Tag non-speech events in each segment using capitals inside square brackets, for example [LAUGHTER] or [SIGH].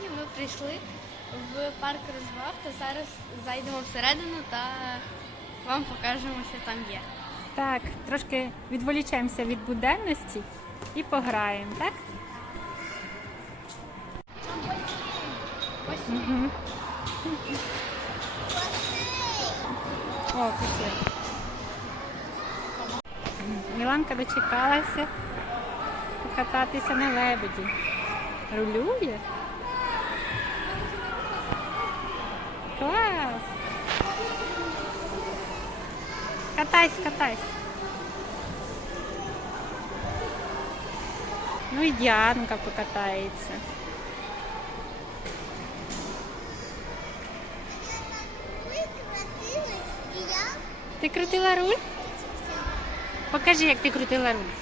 Сьогодні ми прийшли в парк розваг, то зараз зайдемо всередину та вам покажемо, що там є. Так, трошки відволічаємося від буденності і пограємо, так? Угу. О, пішли. Міланка дочекалася покататися на лебеді. Рулює? Катайся, катайся. Ну і Діанка покатається. Ты. Ти крутила руль? Покажи, як ти крутила руль.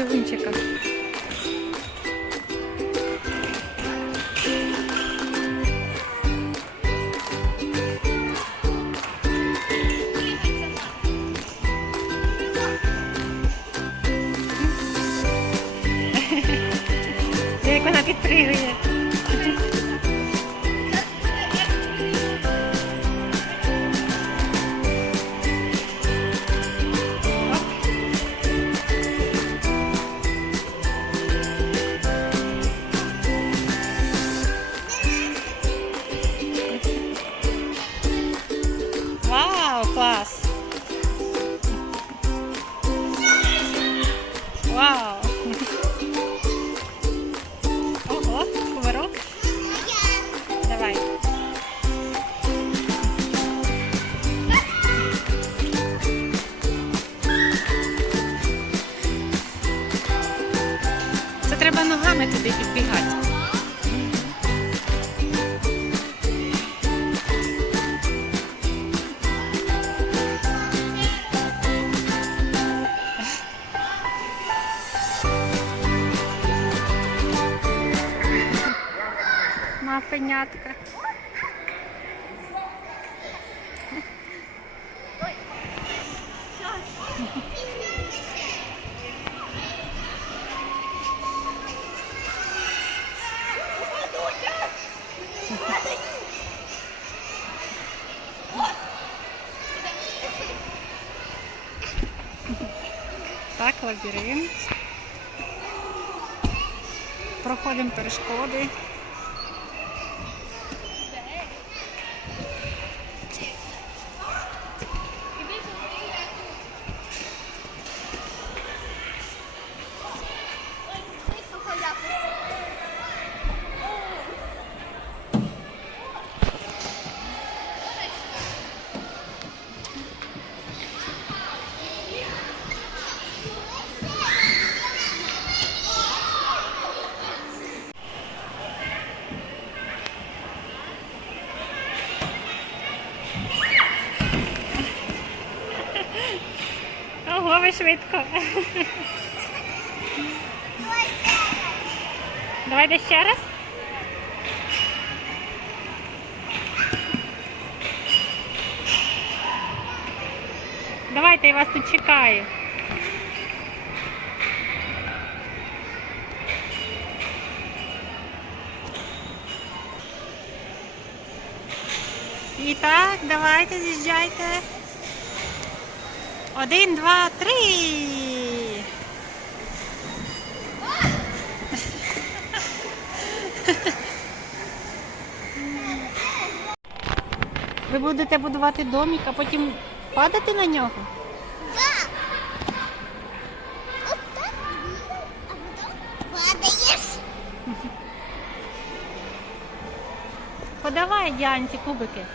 Два Мапенятка. Так, лабіринт. Проходимо перешкоди. Швидко. Давайте ще раз. Давайте, я вас тут чекаю. І так, давайте з'їжджайте. Один, два, три. Ви будете будувати домик, а потім падати на нього? Да. Так. А потом падаешь. Подавай Діанці кубики.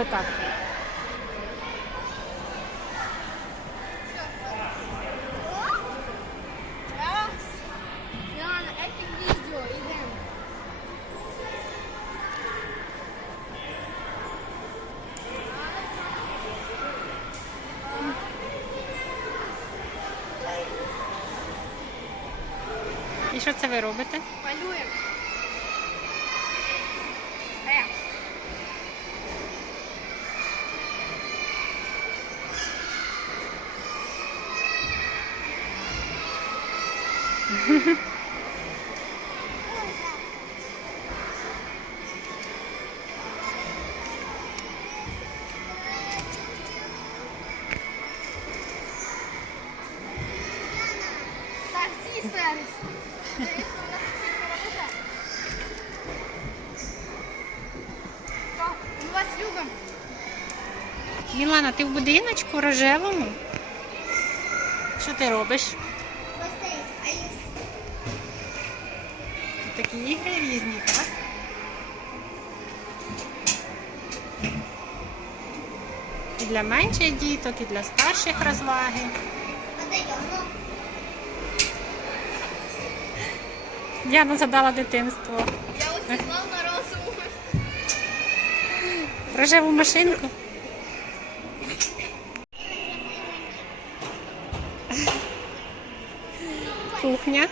espetáculo. Мілана, ти в будиночку рожевому? Що ти робиш? Такі ігри різні, так? І для менших діток, і для старших розваги. Діана згадала дитинство. Я осідлав на розуму. Рожеву машинку. Кухня.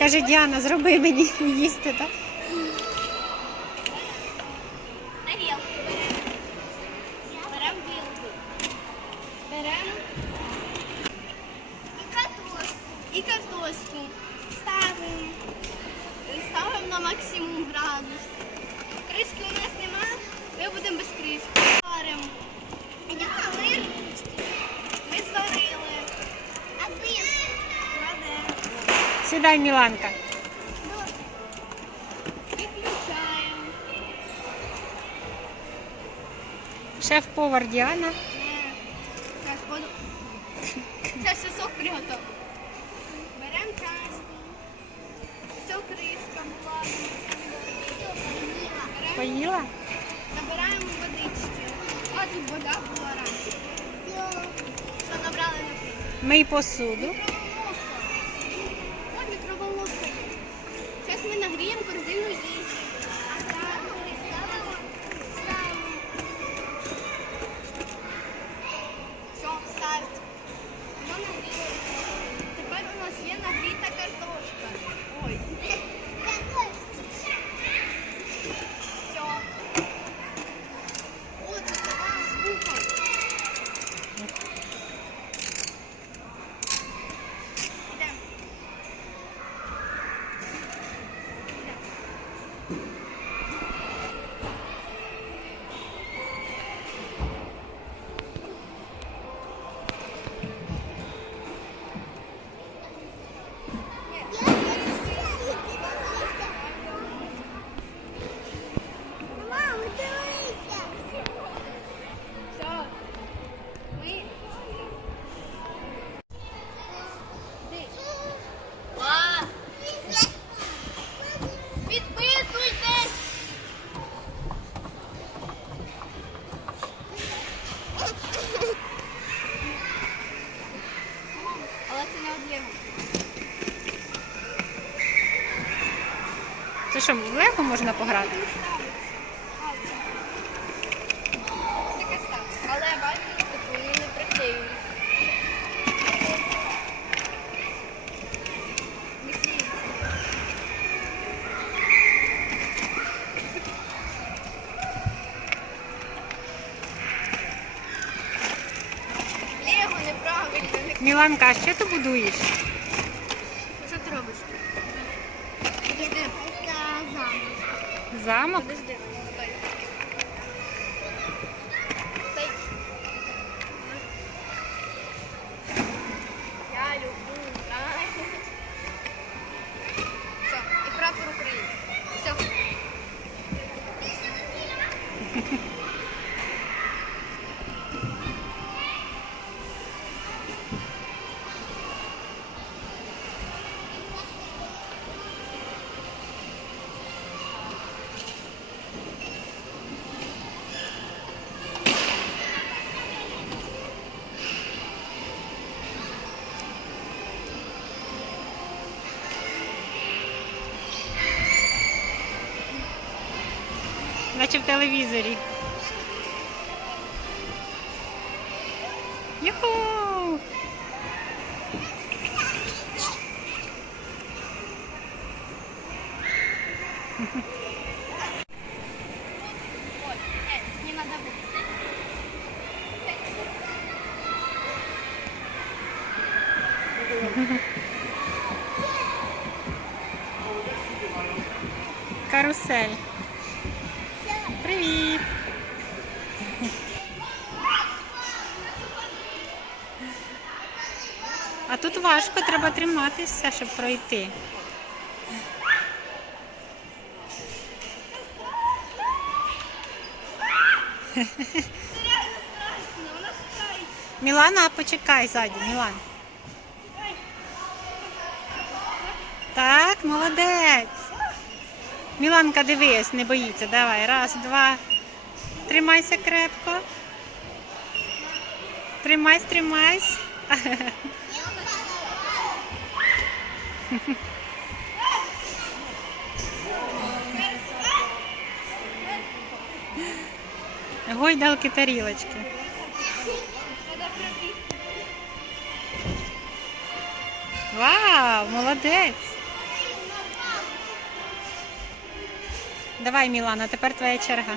Каже Діана, зроби мені їсти, так? На беремо. Беремо вілку. Беремо. І картошку. Ставимо. Ставимо на максимум градус. Міланка. Відключаємо. Шеф-повар Діана. Буду. Зараз ще сок приготую. Беремо чашку. Все, кришка була. Поїла? набираємо водички. А тут вода була раніше. Що набрали на. Мий посуду. Мікроволновка. Ось мікроволновка. Зараз ми нагріємо корзину Це що, в лего можна пограти? Але бачите, вони не не- Міланка, а що ти будуєш? Наче в телевізорі. Юху! Треба триматися, щоб пройти. Мілана, почекай ззаді, Мілан. Так, молодець. Міланка, дивись, не боїться. Давай, раз, два. Тримайся крепко. Тримайся, тримайся. [LAUGHS] [LAUGHS] Гойдалки тарілочки. Вау, молодець. Давай, Мілана, тепер твоя черга.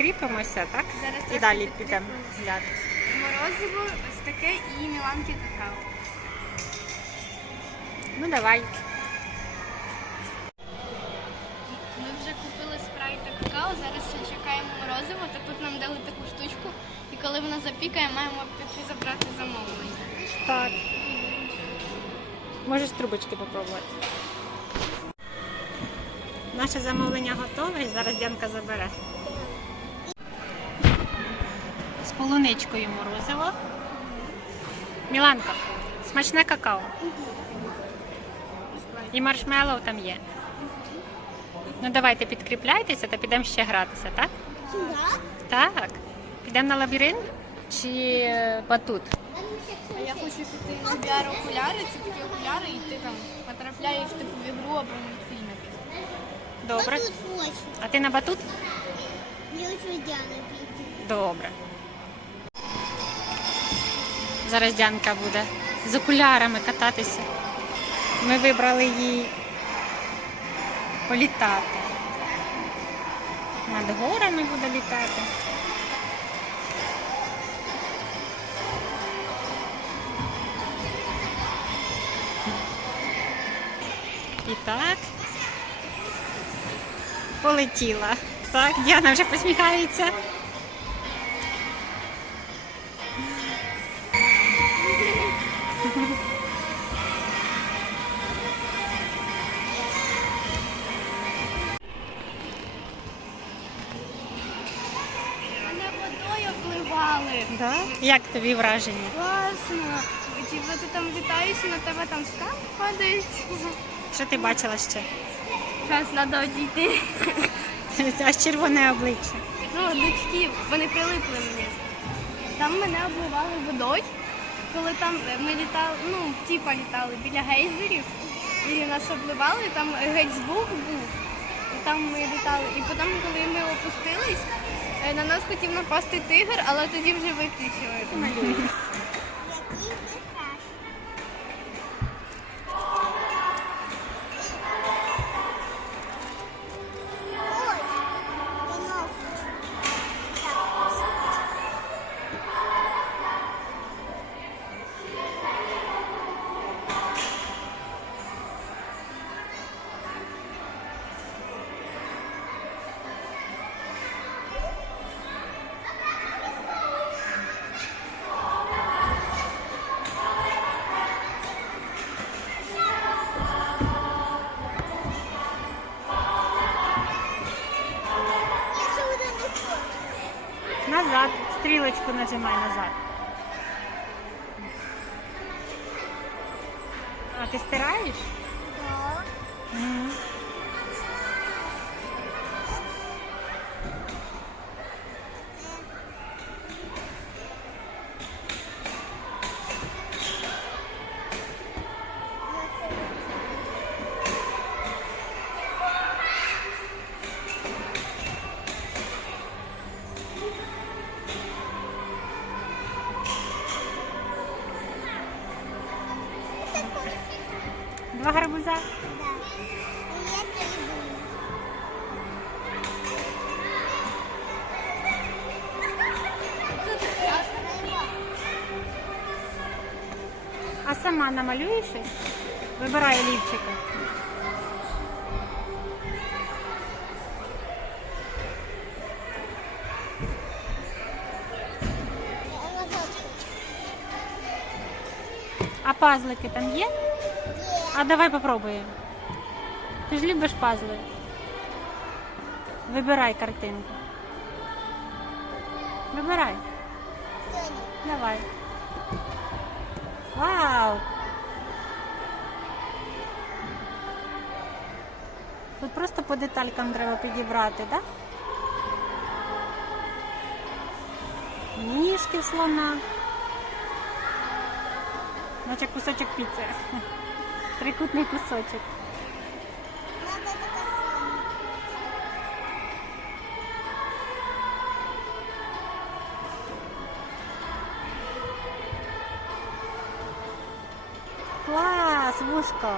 Трошки підкріпимося, так? Зараз І далі підемо гуляти. Морозиво, ось таке і міланки какао. Ну давай. Ми вже купили спрайт та какао, зараз ще чекаємо морозиво, та тут нам дали таку штучку, і коли вона запікає, маємо піти забрати замовлення. Так. Можеш трубочки попробувати. Наше замовлення готове, зараз Дянка забере. Полуничкою морозиво. Міланка, смачне какао. І маршмеллоу там є. Ну давайте підкріпляйтеся та підемо ще гратися, так? Так. Підемо на лабіринт чи е, батут? А я хочу піти на VR-окуляри, це такі окуляри, і ти там потрапляєш типу в ігру або мультфільм. Добре. Тут восемь. А ти на батут? Я хочу пойти. Добре. Зараз Дянка буде з окулярами кататися. Ми вибрали їй політати. Над горами буде літати. І так. Полетіла. Так, Діана вже посміхається. Як тобі враження? Класно. Типу ти там літаєш і на тебе там скам падають. Що ти бачила ще? Зараз треба одійти. [LAUGHS] Аж червоне обличчя. Ну, дочки, вони прилипли мені. Там мене обливали водою, коли там е, ми літали, ну, типа літали біля гейзерів, і нас обливали, там геть звук був. Там ми літали. І потім, коли ми опустились, е, на нас хотів напасти тигр, але тоді вже виключили. Стрілочку нажимай назад. А ти стираєш? Да. Два гарбуза? А сама намалюєш? Вибирає лівчика. А пазлики там є? А давай попробуємо. Ти ж любиш пазли. Вибирай картинку. Вибирай. Давай. Вау! Тут просто по деталькам треба підібрати, так? Ніжки слона. Наче кусочок піци. Трикутний кусочок. Надо така Соня. Клас, вушко.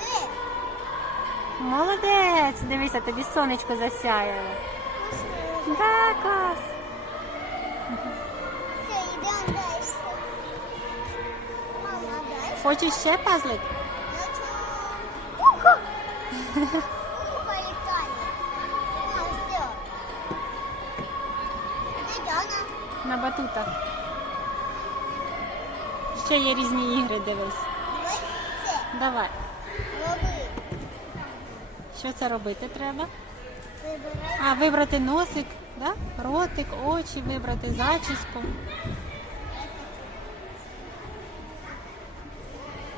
Е, Молодець. Дивися, тобі сонечко засяяло. Да, клас. Хочеш ще пазлик? Ухо. Ухо літає. А, все. На батутах. Ще є різні ігри, дивись. Диви. Давай. Що це робити треба? Вибирай. А, вибрати носик, да? ротик, очі, вибрати зачіску.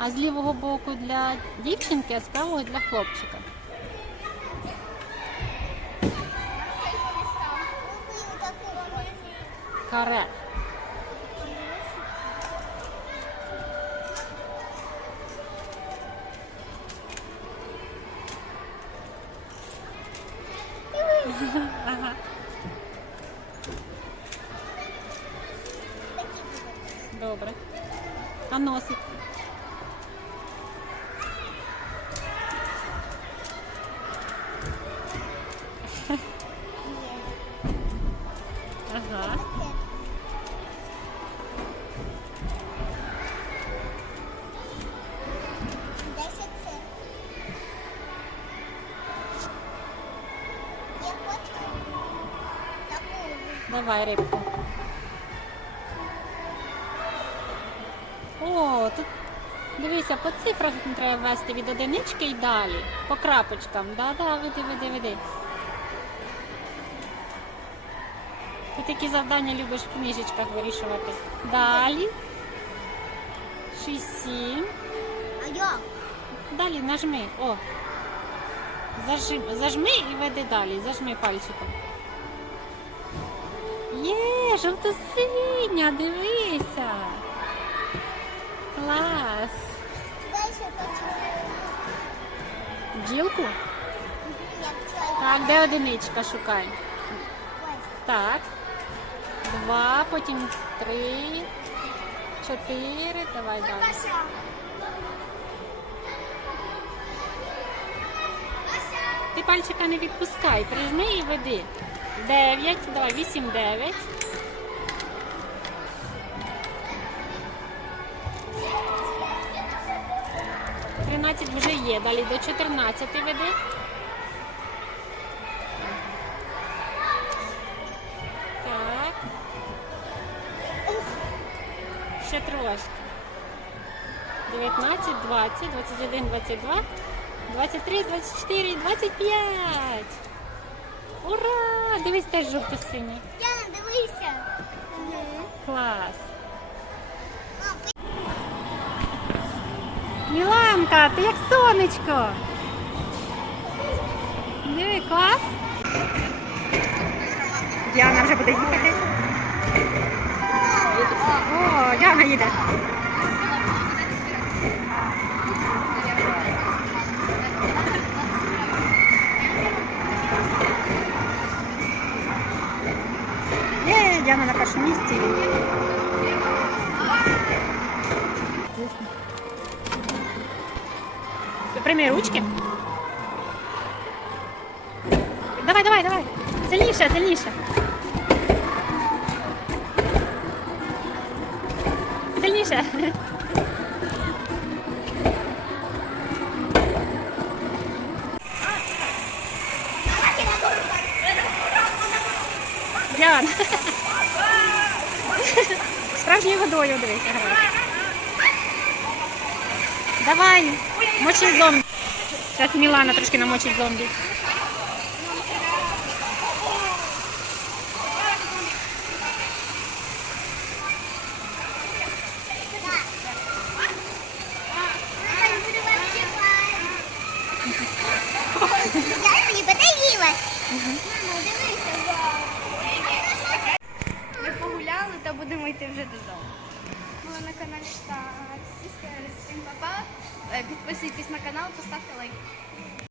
А з лівого боку для дівчинки, а з правого для хлопчика. Каре. Давай рибку. О, тут дивися, по цифрах треба ввести від одинички і далі. По крапочкам. Да-да, веди, веди, веди. Ти такі завдання любиш в книжечках вирішувати. Далі. 6, 7. А я? Далі нажми. О. Зажми, зажми і веди далі. Зажми пальчиком. Є, жовто-синя, дивися. Клас. Чай. Так, де одиничка шукай. Так. Два, потім три, чотири. Давай далі. Ти пальчика не відпускай, прижми і веди. Дев'ять, давай, вісім, дев'ять. Тринадцять вже є. Далі до чотирнадцяти веди. Так. Ще трошки. 19, 20, 21, 22, 23, 24, 25. Ура! Дивись теж жовто-синій. Яна, дивися. Клас. Міланка, ти як сонечко. Диви, клас. Діана вже буде їхати. О, Діана їде. Є, Діана на першому місці. Прими ручки. Давай, давай, давай. Сильніше, сильніше. Дивися. Ян. Справжньою водою дивися грає. Давай, мочи зомбі. Зараз Мілана трошки намочить зомбі.